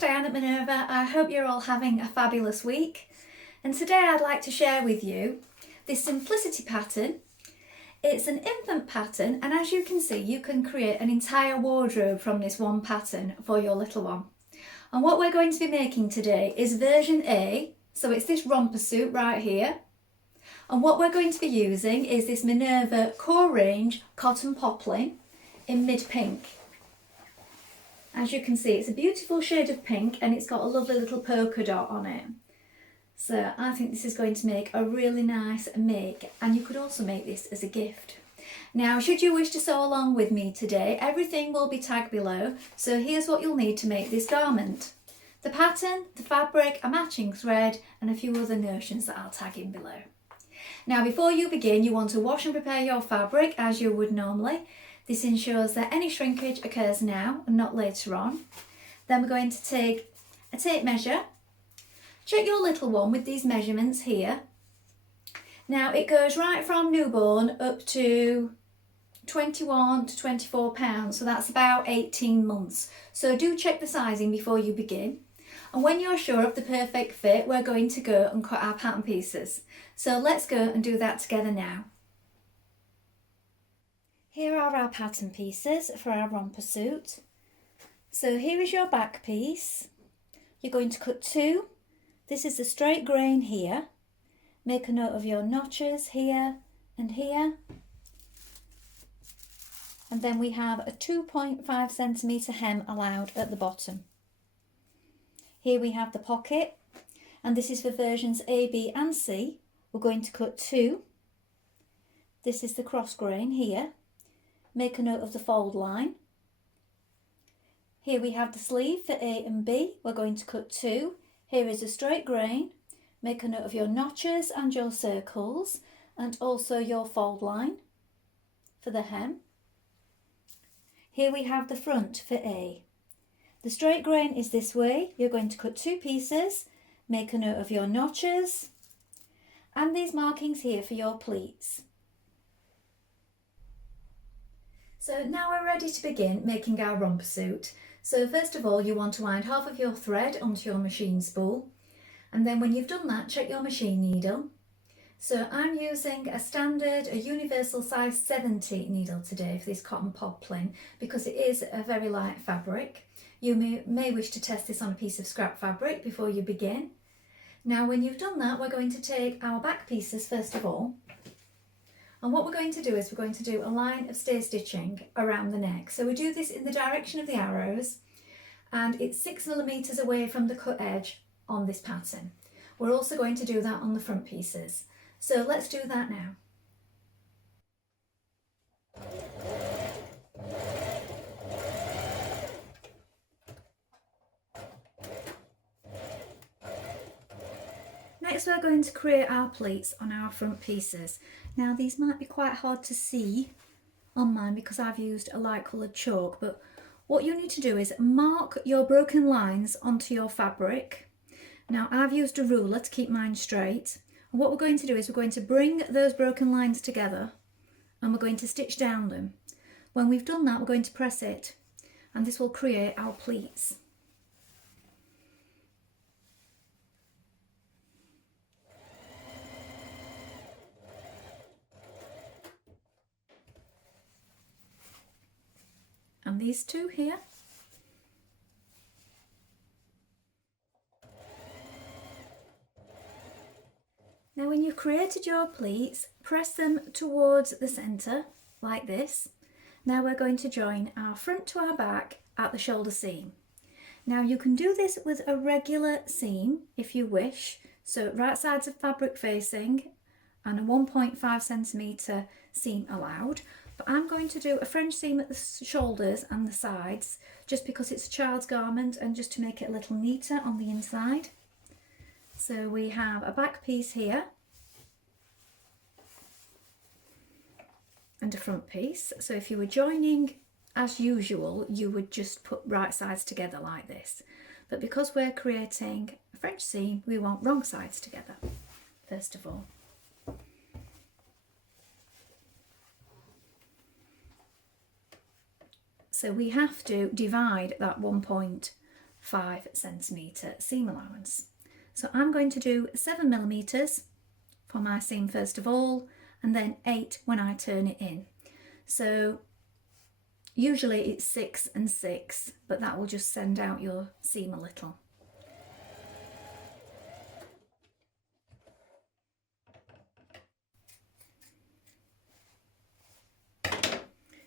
Dianne at Minerva. I hope you're all having a fabulous week. And today I'd like to share with you this simplicity pattern. It's an infant pattern, and as you can see, you can create an entire wardrobe from this one pattern for your little one. And what we're going to be making today is version A, so it's this romper suit right here. And what we're going to be using is this Minerva core range cotton poplin in mid pink. As you can see, it's a beautiful shade of pink and it's got a lovely little polka dot on it. So I think this is going to make a really nice make, and you could also make this as a gift. Now, should you wish to sew along with me today, everything will be tagged below. So here's what you'll need to make this garment: the pattern, the fabric, a matching thread, and a few other notions that I'll tag in below. Now, before you begin, you want to wash and prepare your fabric as you would normally. This ensures that any shrinkage occurs now and not later on. Then we're going to take a tape measure. Check your little one with these measurements here. Now it goes right from newborn up to 21 to 24 pounds, so that's about 18 months. So do check the sizing before you begin. And when you're sure of the perfect fit, we're going to go and cut our pattern pieces. So let's go and do that together now. Here are our pattern pieces for our romper suit. So here is your back piece. You're going to cut two. This is the straight grain here. Make a note of your notches here and here. And then we have a 2.5 centimetre hem allowed at the bottom. Here we have the pocket, and this is for versions A, B and C. We're going to cut two. This is the cross grain here. Make a note of the fold line. Here we have the sleeve for A and B. We're going to cut two. Here is a straight grain. Make a note of your notches and your circles, and also your fold line for the hem. Here we have the front for A. The straight grain is this way. You're going to cut two pieces. Make a note of your notches and these markings here for your pleats. So now we're ready to begin making our romper suit. So first of all, you want to wind half of your thread onto your machine spool, and then when you've done that, check your machine needle. So I'm using a universal size 70 needle today for this cotton poplin because it is a very light fabric. You may wish to test this on a piece of scrap fabric before you begin. Now when you've done that, we're going to take our back pieces first of all. And what we're going to do is we're going to do a line of stay stitching around the neck. So we do this in the direction of the arrows, and it's 6 millimeters away from the cut edge on this pattern. We're also going to do that on the front pieces. So let's do that now. Next, we're going to create our pleats on our front pieces. Now these might be quite hard to see on mine because I've used a light coloured chalk, but what you need to do is mark your broken lines onto your fabric. Now I've used a ruler to keep mine straight, and what we're going to do is we're going to bring those broken lines together and we're going to stitch down them. When we've done that, we're going to press it, and this will create our pleats. And these two here. Now when you've created your pleats, press them towards the centre like this. Now we're going to join our front to our back at the shoulder seam. Now you can do this with a regular seam if you wish, so right sides of fabric facing and a 1.5 centimetre seam allowed. But I'm going to do a French seam at the shoulders and the sides just because it's a child's garment and just to make it a little neater on the inside. So we have a back piece here and a front piece. So if you were joining as usual, you would just put right sides together like this. But because we're creating a French seam, we want wrong sides together first of all. So we have to divide that 1.5 5 centimetre seam allowance. So I'm going to do 7mm for my seam first of all, and then 8 when I turn it in. So usually it's 6 and 6, but that will just send out your seam a little.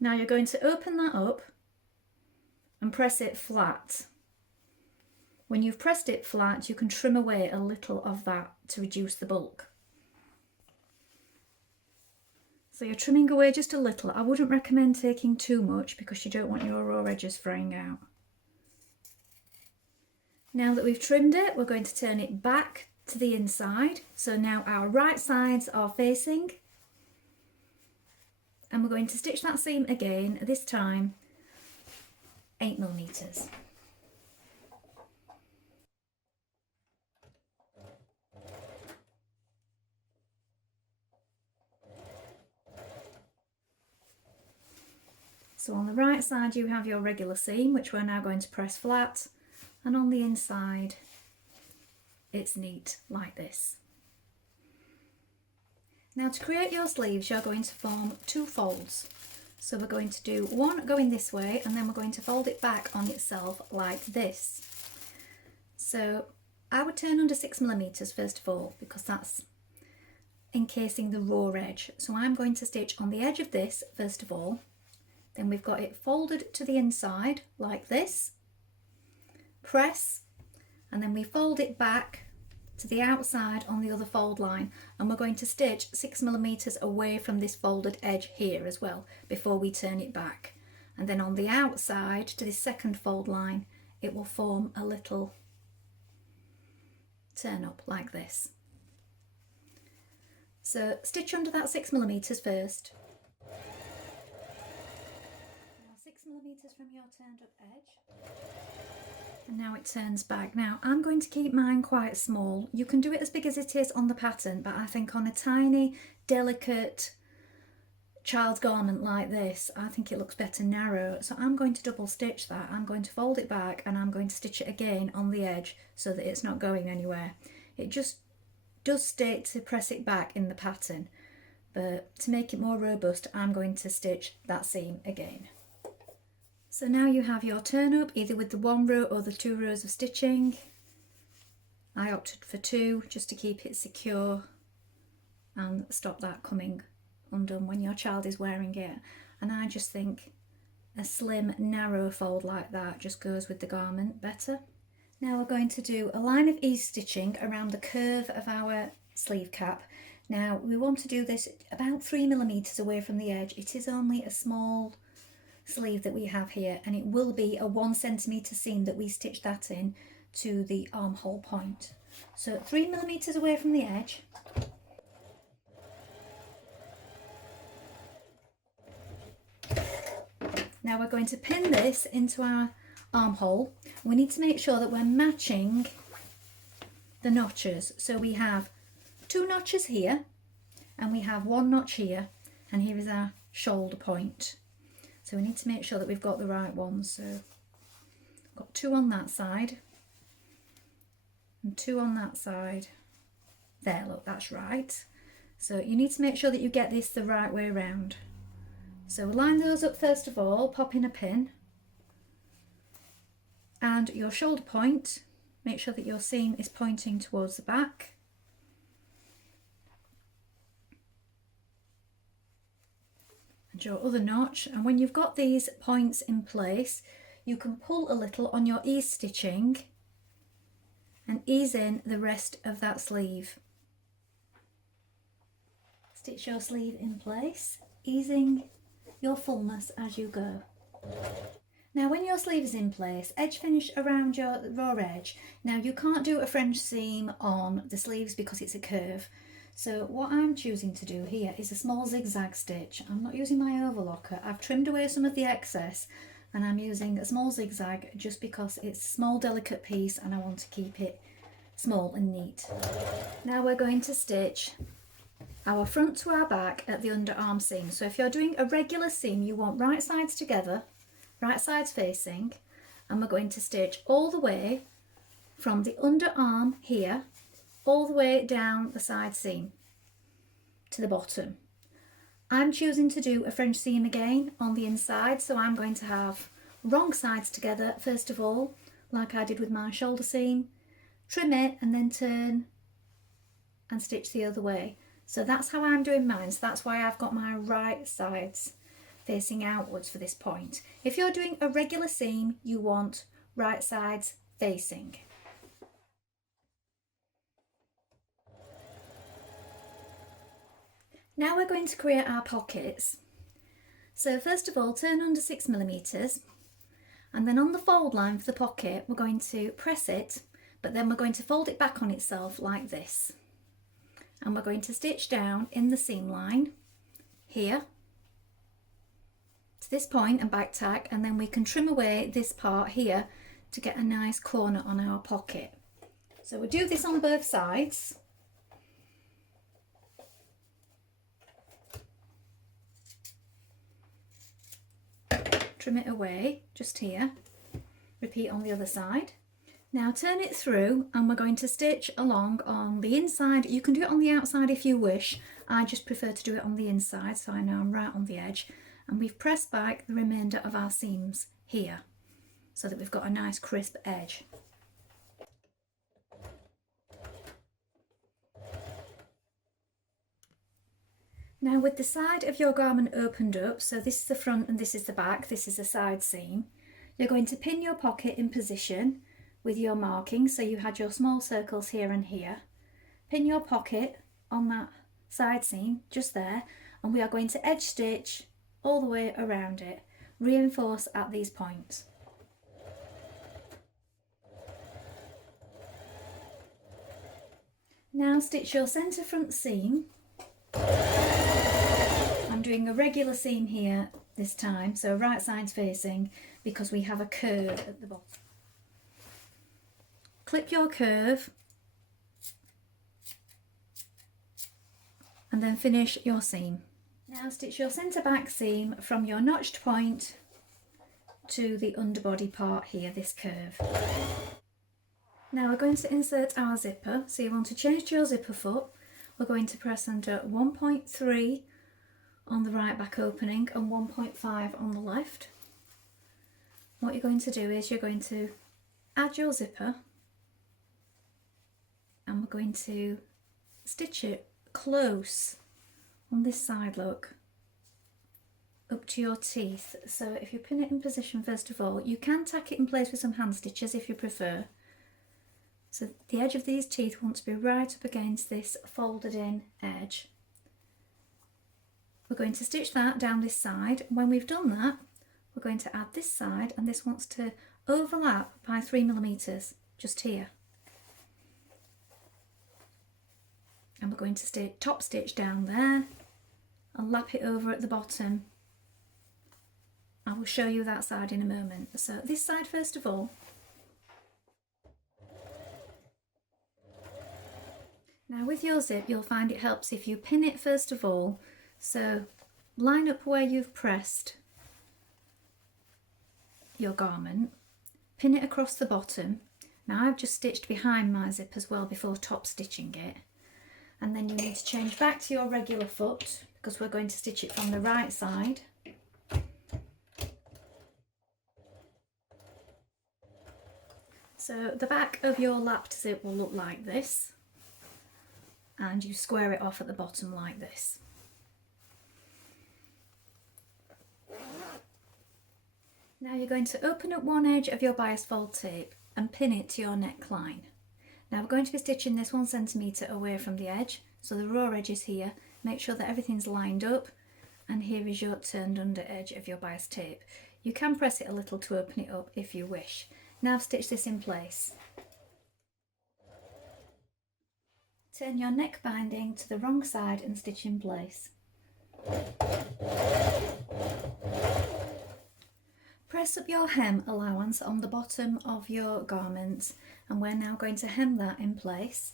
Now you're going to open that up and press it flat. When you've pressed it flat, you can trim away a little of that to reduce the bulk. So you're trimming away just a little. I wouldn't recommend taking too much because you don't want your raw edges fraying out. Now that we've trimmed it, we're going to turn it back to the inside. So now our right sides are facing, and we're going to stitch that seam again, this time 8mm. So on the right side you have your regular seam, which we're now going to press flat, and on the inside it's neat like this. Now to create your sleeves you're going to form 2 folds. So we're going to do one going this way, and then we're going to fold it back on itself like this. So I would turn under 6mm first of all, because that's encasing the raw edge. So I'm going to stitch on the edge of this first of all. Then we've got it folded to the inside like this, press, and then we fold it back to the outside on the other fold line, and we're going to stitch 6mm away from this folded edge here as well before we turn it back. And then on the outside to this second fold line it will form a little turn up like this. So stitch under that 6mm first. 6mm from your turned up edge, and now it turns back. Now I'm going to keep mine quite small. You can do it as big as it is on the pattern, but I think on a tiny delicate child garment like this I think it looks better narrow. So I'm going to double stitch that. I'm going to fold it back and I'm going to stitch it again on the edge so that it's not going anywhere. It just does state to press it back in the pattern, but to make it more robust I'm going to stitch that seam again. So now you have your turn up either with the 1 row or the 2 rows of stitching. I opted for 2 just to keep it secure and stop that coming undone when your child is wearing it. And I just think a slim narrow fold like that just goes with the garment better. Now we're going to do a line of ease stitching around the curve of our sleeve cap. Now we want to do this about 3mm away from the edge. It is only a small sleeve that we have here, and it will be a 1cm seam that we stitch that in to the armhole point. So 3mm away from the edge. Now we're going to pin this into our armhole. We need to make sure that we're matching the notches. So we have 2 notches here and we have 1 notch here, and here is our shoulder point. So we need to make sure that we've got the right ones. So I've got 2 on that side and 2 on that side. There, look, that's right. So you need to make sure that you get this the right way around. So line those up first of all, pop in a pin, and your shoulder point, make sure that your seam is pointing towards the back. And your other notch, and when you've got these points in place you can pull a little on your ease stitching and ease in the rest of that sleeve. Stitch your sleeve in place, easing your fullness as you go. Now when your sleeve is in place, edge finish around your raw edge. Now you can't do a French seam on the sleeves because it's a curve. So what I'm choosing to do here is a small zigzag stitch. I'm not using my overlocker. I've trimmed away some of the excess and I'm using a small zigzag just because it's a small delicate piece and I want to keep it small and neat. Now we're going to stitch our front to our back at the underarm seam. So if you're doing a regular seam, you want right sides together, right sides facing, and we're going to stitch all the way from the underarm here all the way down the side seam to the bottom. I'm choosing to do a French seam again on the inside, so I'm going to have wrong sides together first of all, like I did with my shoulder seam, trim it and then turn and stitch the other way. So that's how I'm doing mine, so that's why I've got my right sides facing outwards for this point. If you're doing a regular seam, you want right sides facing. Now we're going to create our pockets. So first of all, turn under 6mm, and then on the fold line for the pocket we're going to press it, but then we're going to fold it back on itself like this, and we're going to stitch down in the seam line here to this point and back tack, and then we can trim away this part here to get a nice corner on our pocket. So we'll do this on both sides. Trim it away just here, repeat on the other side. Now turn it through and we're going to stitch along on the inside. You can do it on the outside if you wish. I just prefer to do it on the inside, so I know I'm right on the edge. And we've pressed back the remainder of our seams here so that we've got a nice crisp edge. Now with the side of your garment opened up, so this is the front and this is the back, this is a side seam, you're going to pin your pocket in position with your marking, so you had your small circles here and here. Pin your pocket on that side seam just there, and we are going to edge stitch all the way around it. Reinforce at these points. Now stitch your centre front seam. I'm doing a regular seam here this time, so right side's facing because we have a curve at the bottom. Clip your curve and then finish your seam. Now stitch your centre back seam from your notched point to the underbody part here, this curve. Now we're going to insert our zipper, so you want to change to your zipper foot. We're going to press under 1.3 on the right back opening and 1.5 on the left. What you're going to do is you're going to add your zipper and we're going to stitch it close on this side, look, up to your teeth. So if you pin it in position first of all, you can tack it in place with some hand stitches if you prefer. So the edge of these teeth want to be right up against this folded in edge. We're going to stitch that down this side. When we've done that, we're going to add this side, and this wants to overlap by 3mm just here. And we're going to top stitch down there and lap it over at the bottom. I will show you that side in a moment. So this side first of all. Now with your zip, you'll find it helps if you pin it first of all. So line up where you've pressed your garment, pin it across the bottom. Now I've just stitched behind my zip as well before top stitching it. And then you need to change back to your regular foot because we're going to stitch it from the right side. So the back of your lapped zip will look like this, and you square it off at the bottom like this. Now you're going to open up one edge of your bias fold tape and pin it to your neckline. Now we're going to be stitching this 1 centimetre away from the edge, so the raw edge is here. Make sure that everything's lined up, and here is your turned under edge of your bias tape. You can press it a little to open it up if you wish. Now stitch this in place. Turn your neck binding to the wrong side and stitch in place. Press up your hem allowance on the bottom of your garment, and we're now going to hem that in place.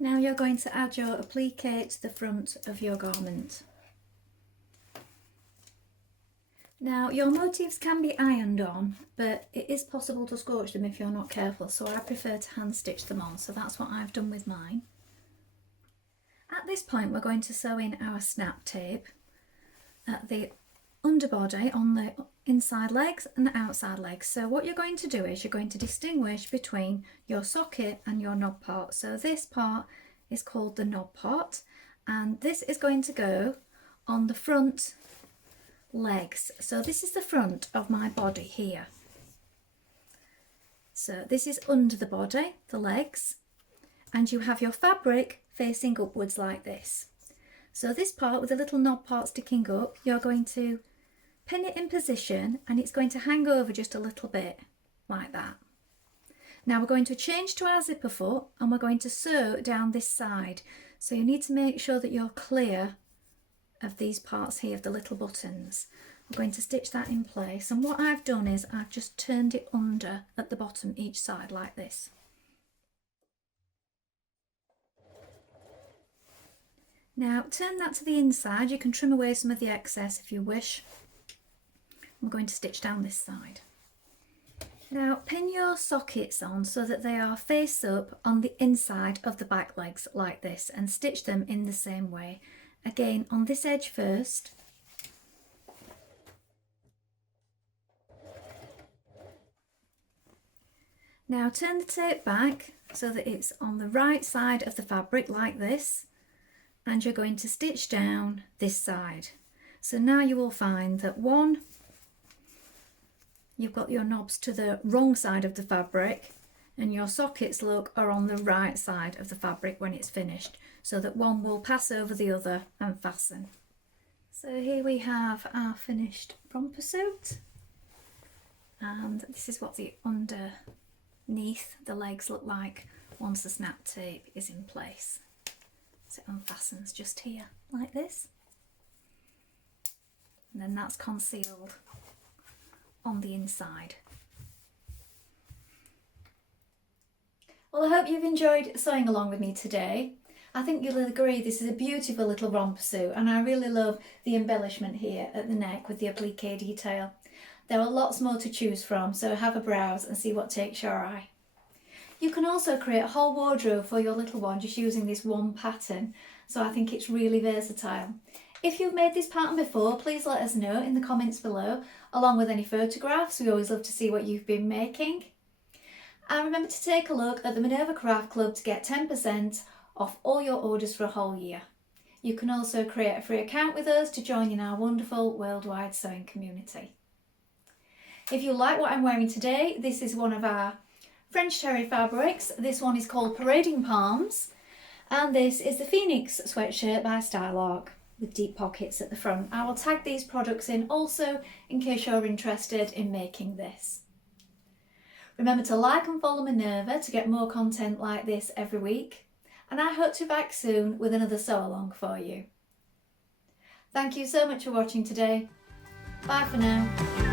Now you're going to add your applique to the front of your garment. Now your motifs can be ironed on, but it is possible to scorch them if you're not careful, so I prefer to hand stitch them on, so that's what I've done with mine. At this point we're going to sew in our snap tape at the underbody on the inside legs and the outside legs. So what you're going to do is you're going to distinguish between your socket and your knob part. So this part is called the knob part, and this is going to go on the front legs. So this is the front of my body here. So this is under the body, the legs, and you have your fabric facing upwards like this. So this part with the little knob part sticking up, you're going to pin it in position and it's going to hang over just a little bit like that. Now we're going to change to our zipper foot and we're going to sew down this side. So you need to make sure that you're clear of these parts here, of the little buttons. I'm going to stitch that in place, and what I've done is I've just turned it under at the bottom each side like this. Now turn that to the inside. You can trim away some of the excess if you wish. I'm going to stitch down this side. Now pin your sockets on so that they are face up on the inside of the back legs like this, and stitch them in the same way. Again on this edge first. Now turn the tape back so that it's on the right side of the fabric like this, and you're going to stitch down this side. So now you will find that you've got your knobs to the wrong side of the fabric, and your sockets are on the right side of the fabric when it's finished, so that one will pass over the other and fasten. So here we have our finished romper suit, and this is what the underneath the legs look like once the snap tape is in place. So it unfastens just here like this, and then that's concealed on the inside. Well, I hope you've enjoyed sewing along with me today. I think you'll agree this is a beautiful little romper suit, and I really love the embellishment here at the neck with the applique detail. There are lots more to choose from, so have a browse and see what takes your eye. You can also create a whole wardrobe for your little one just using this one pattern, so I think it's really versatile. If you've made this pattern before, please let us know in the comments below, along with any photographs. We always love to see what you've been making. And remember to take a look at the Minerva Craft Club to get 10% off all your orders for a whole year. You can also create a free account with us to join in our wonderful worldwide sewing community. If you like what I'm wearing today, this is one of our French terry fabrics. This one is called Parading Palms, and this is the Phoenix sweatshirt by Stylark with deep pockets at the front. I will tag these products in also in case you're interested in making this. Remember to like and follow Minerva to get more content like this every week, and I hope to be back soon with another sew along for you. Thank you so much for watching today. Bye for now.